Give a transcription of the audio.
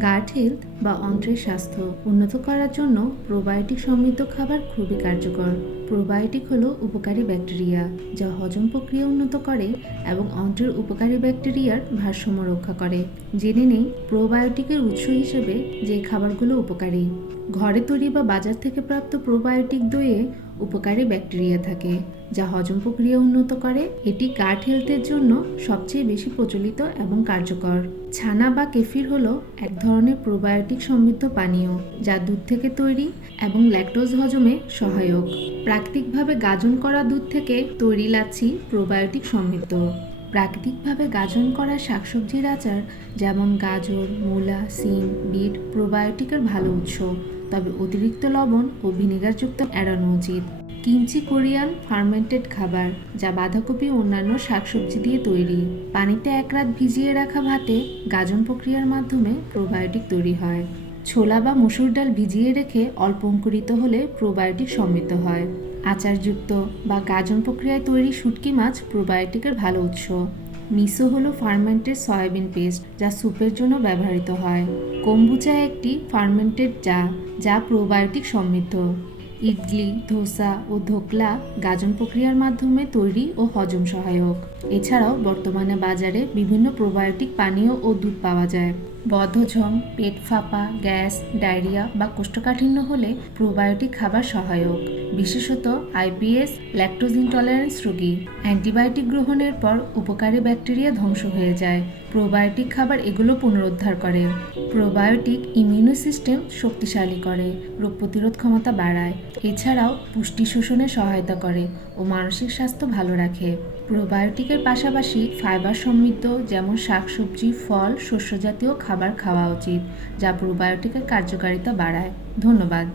গাট health বা অন্ত্রের স্বাস্থ্য উন্নত করার জন্য প্রোবায়োটিক সমৃদ্ধ খাবার খুবই কার্যকর। প্রোবায়োটিক হলো উপকারী ব্যাকটেরিয়া, যা হজম প্রক্রিয়া উন্নত করে এবং অন্ত্রের উপকারী ব্যাকটেরিয়ার ভারসাম্য রক্ষা করে। জেনে নেই, প্রোবায়োটিকের উৎস হিসেবে যে খাবারগুলো উপকারী। ঘরে তৈরি বা বাজার থেকে প্রাপ্ত প্রোবায়োটিক দইয়ে উপকারী ব্যাকটেরিয়া থাকে, যা হজম প্রক্রিয়া উন্নত করে। এটি গাট হেলথের জন্য সবচেয়ে বেশি প্রচলিত এবং কার্যকর। ছানা বা কেফির হলো এক ধরনের প্রোবায়োটিক সমৃদ্ধ পানীয়, যা দুধ থেকে তৈরি এবং ল্যাকটোজ হজমে সহায়ক। প্রাকৃতিকভাবে গাজন করা দুধ থেকে তৈরি লাচ্ছি প্রোবায়োটিক সমৃদ্ধ। প্রাকৃতিকভাবে গাজন করা শাকসবজির আচার যেমন গাজর, মূলা, সিম, বিট প্রোবায়োটিকের ভালো উৎস। তবে অতিরিক্ত লবণ ও ভিনেগারযুক্ত এড়ানো উচিত। কিমচি কোরিয়ান ফার্মেন্টেড খাবার, যা বাঁধাকপি অন্যান্য শাকসবজি দিয়ে তৈরি। পানিতে এক রাত ভিজিয়ে রাখা ভাতে গাজন প্রক্রিয়ার মাধ্যমে প্রোবায়োটিক তৈরি হয়। ছোলা বা মসুর ডাল ভিজিয়ে রেখে অল্প অঙ্কুরিত হলে প্রোবায়োটিক সমৃদ্ধ হয়। আচারযুক্ত বা গাজন প্রক্রিয়ায় তৈরি শুটকি মাছ প্রোবায়োটিকের ভালো উৎস। মিসো হলো ফার্মেন্টেড সয়াবিন পেস্ট যা স্যুপের জন্য ব্যবহৃত হয়। কম্বুচা একটি ফার্মেন্টেড চা, যা প্রোবায়োটিক সমৃদ্ধ। ইডলি, ধোসা ও ধোকলা গাজন প্রক্রিয়ার মাধ্যমে তৈরি ও হজম সহায়ক। এছাড়াও বর্তমানে বাজারে বিভিন্ন প্রোবায়োটিক পানীয় ও দুধ পাওয়া যায়। বদহজম পেট ফাঁপা, গ্যাস, ডায়রিয়া বা কোষ্ঠকাঠিন্য হলে প্রোবায়োটিক খাবার সহায়ক। বিশেষত আইবিএস ল্যাকটোজ ইনটলারেন্স রোগী। অ্যান্টিবায়োটিক গ্রহণের পর উপকারী ব্যাকটেরিয়া ধ্বংস হয়ে যায়। প্রোবায়োটিক খাবার এগুলো পুনরুদ্ধার করে। প্রোবায়োটিক ইমিউনো সিস্টেম শক্তিশালী করে। রোগ প্রতিরোধ ক্ষমতা বাড়ায়। এছাড়াও পুষ্টি শোষণে সহায়তা করে ও মানসিক স্বাস্থ্য ভালো রাখে। প্রোবায়োটিকের পাশাপাশি ফাইবার সমৃদ্ধ, যেমন শাকসবজি, ফল শস্য জাতীয় খাবার খাওয়া উচিত, যা প্রোবায়োটিকের কার্যকারিতা বাড়ায়। ধন্যবাদ।